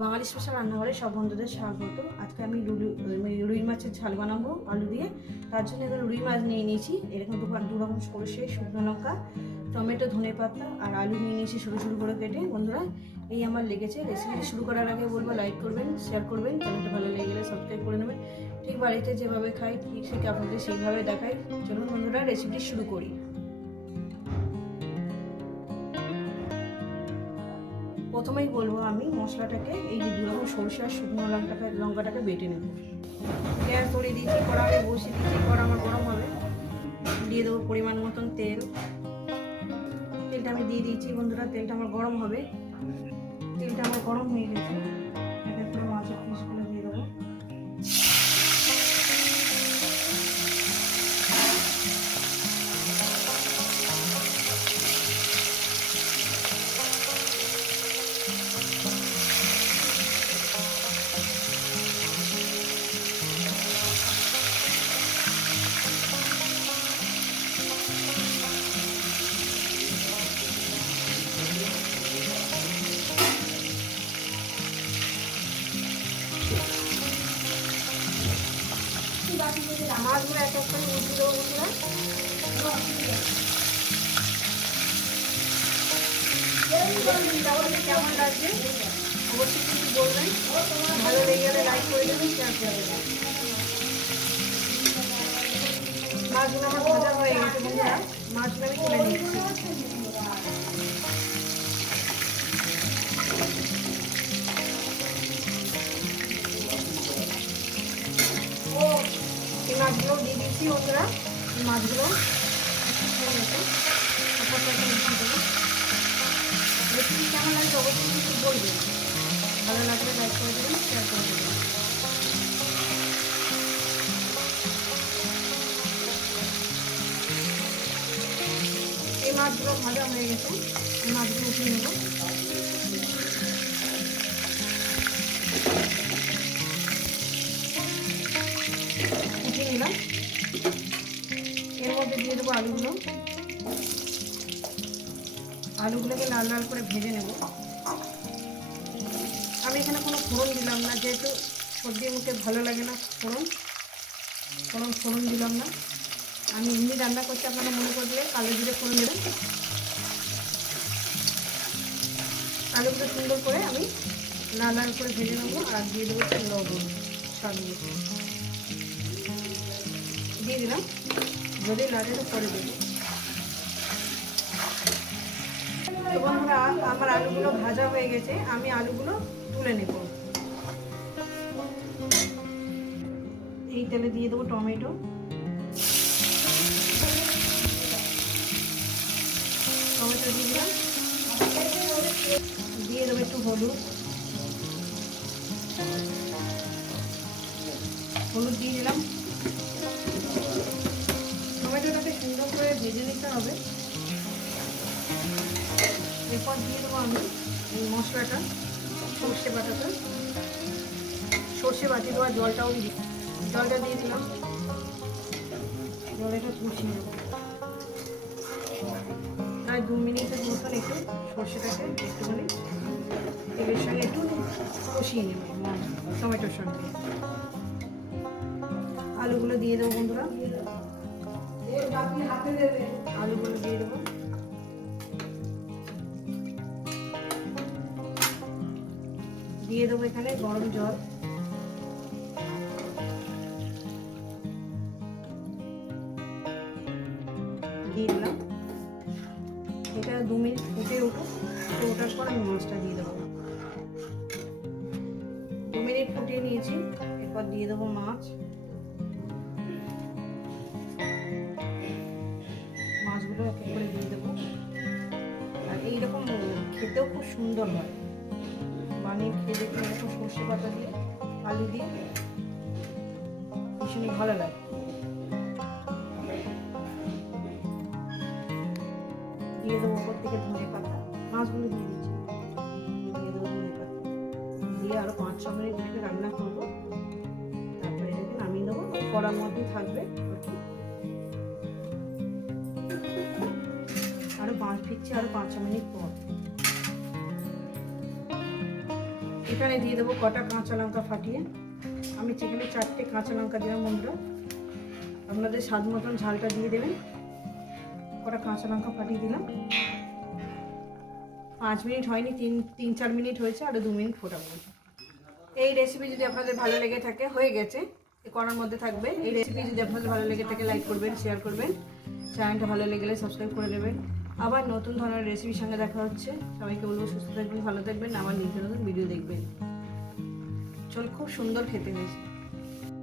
বাঙালি special রান্নাঘরে সব বন্ধুদের স্বাগত। আজকে আমি রুই মানে রুই মাছের ঝাল বানাবো আলু দিয়ে। তার জন্য এখানে রুই মাছ নিয়ে নিয়েছি। এরকম দু দু রকম সরষে, শুকনো লঙ্কা, টমেটো, ধনে পাতা আর আলু নিয়ে নিয়েছি সরু সরু করে কেটে। বন্ধুরা, এই আমার লেগেছে রেসিপিটি শুরু করার আগে বলব লাইক করবেন শেয়ার করবেন। চ্যানেলটা ভালো লেগে গেলে সাবস্ক্রাইব করে নেবেন। ঠিক বাড়িতে যেভাবে খাই, ঠিক সেটা আপনাদের সেইভাবে দেখাই। চলুন বন্ধুরা রেসিপিটি শুরু করি। প্রথমেই বলব আমি, মশলাটাকে এই যে দুরকম সরষে আর শুকনো লঙ্কাটাকে লঙ্কাটাকে বেটে নেব। তেল করে দিয়েছি কড়াকে বসিয়ে দিয়েছি, কড়া আমার গরম হবে। দিয়ে দেবো পরিমাণ মতন তেল। তেলটা আমি দিয়ে দিয়েছি, বন্ধুরা, তেলটা আমার গরম হবে। তেলটা আমার গরম হয়ে গেছে। এটা একটু মাছের পিসগুলো মাছগুলো এক এক করে উঠে দেবো বন্ধুরা। কেমন লাগছে অবশ্যই বলবেন ভালো লেগে গেলে লাইক করে দেবেন শেয়ার করে দেবেন মাছগুলো আমার ভাজা হয়ে গেছে বন্ধুরা। মাছগুলো আমি তুলে নিচ্ছি। দিচ্ছি বন্ধুরা মাছগুলো। রেসিপি কেমন লাগছে অবশ্যই কিন্তু বলবেন ভালো লাগলে লাইক করে দেবেন শেয়ার করে দেবেন এই মাছগুলো ভাজা হয়ে গেছে। মাছগুলো উঠিয়ে নেব। দেবো আলুগুলো। আলুগুলোকে লাল লাল করে ভেজে নেব। আমি এখানে কোনো ফোড়ন দিলাম না, যেহেতু সর্দির মুখে ভালো লাগে না ফোড়ন। ফোড়ন ফোড়ন দিলাম না। আমি এমনি রান্না করছি, আপনারা মনে করলে কালো জিরে ফোড়ন দেবেন আলুগুলো সুন্দর করে আমি লাল লাল করে ভেজে নেব আর দিয়ে দেবো লবণ, স্বাদ দিয়ে দিলাম। যদি লাগে তো করে দেবো তো বন্ধুরা, আমার আলুগুলো ভাজা হয়ে গেছে, আমি আলুগুলো তুলে নেব। এই তেলে দিয়ে দেবো টমেটো। টমেটো দিয়ে দিলাম। দিয়ে দেবো একটু হলুদ। হলুদ দিয়ে দিলাম। টমেটোটাকে সুন্দর করে ভেজে নিতে হবে। এরপর দিয়ে দেবো আমি মশলাটা, সর্ষে বাটাটা। সর্ষে বাটি দেওয়া জলটাও দিই জলটা দিয়ে দিলাম। জলটা কষিয়ে নেব। প্রায় দু মিনিটের মতন একটু সর্ষেটাকে একটুখানি তেলের সঙ্গে একটু কষিয়ে নেব টমেটোর সঙ্গে। আলুগুলো দিয়ে দেবো বন্ধুরা। আলুগুলো দিয়ে দেবো। দিয়ে দেবো এখানে গরম জল। দিয়ে দিলাম। এটা দু মিনিট ফুটে উঠুক। ওঠার পর আমি মাছটা দিয়ে দেবো। দু মিনিট ফুটিয়ে নিয়েছি। এরপর দিয়ে দেবো মাছ। খেতেও খুব সুন্দর হয়। বানিয়ে খেয়ে দেখলে এরকম সর্ষে পাতা দিয়ে, আলু দিয়ে ভীষণই ভালো লাগে। দিয়ে দেবো ওপর থেকে ধনে পাতা, মাছগুলো দিয়ে দিচ্ছি। দিয়ে দেবো ধনে পাতা। দিয়ে আরও পাঁচ ছ মিনিট এটাকে রান্না করব। তারপরে এটাকে নামিয়ে দেবো কড়ার মধ্যে থাকবে আর আরও পাঁচ ফিরছে আরও পাঁচ ছ মিনিট পর। এখানে দিয়ে দেবো কটা কাঁচা লঙ্কা ফাটিয়ে। আমি চিকেনে চারটে কাঁচা লঙ্কা দিলাম বন্ধুরা। আপনাদের স্বাদ মতন ঝালটা দিয়ে দেবেন। কটা কাঁচা লঙ্কা ফাটিয়ে দিলাম। পাঁচ মিনিট হয়নি, তিন তিন, চার মিনিট হয়েছে আরও দু মিনিট ফোটাবো। এই রেসিপি যদি আপনাদের ভালো লেগে থাকে, হয়ে গেছে। করার মধ্যে থাকবে। এই রেসিপি যদি আপনাদের ভালো লেগে থাকে লাইক করবেন শেয়ার করবেন। চ্যানেলটা ভালো লেগে গেলে সাবস্ক্রাইব করে দেবেন আবার নতুন ধরনের রেসিপির সঙ্গে দেখা হচ্ছে। সবাইকে বলব সুস্থ থাকবেন, ভালো থাকবেন আমার নিত্য নতুন ভিডিও দেখবেন। চল, খুব সুন্দর খেতে হয়েছে।